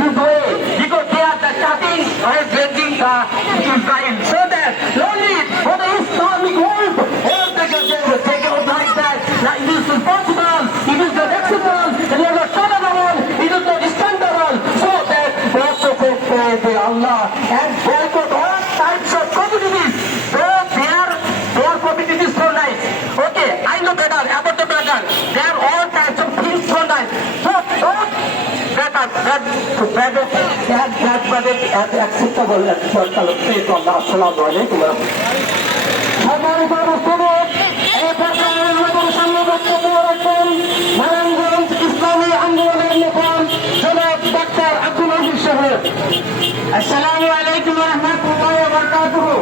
this way because they are the cutting or breaking the Israel. So that only for the Islamic world, all they can take out like that. Like this is possible, it is not acceptable, it is not tolerable, it is not standable. So that they have to say Allah and boycott all types of communities. Though they are communities for life. Okay, I know better, about the better. There are all types of things for life. So don't that as acceptable as circle of faith on the Assalamu alaikum. সম্মানিত উপস্থিত এই প্রোগ্রামের নতুন সামনে বক্তব্য রাখবেন নারায়ণগঞ্জ ইসলামী আন্দোলনের নেতা জনাব ডাক্তার আব্দুল আজিজ সাহেব। আসসালামু আলাইকুম ওয়া রাহমাতুল্লাহি ওয়া বারাকাতুহু।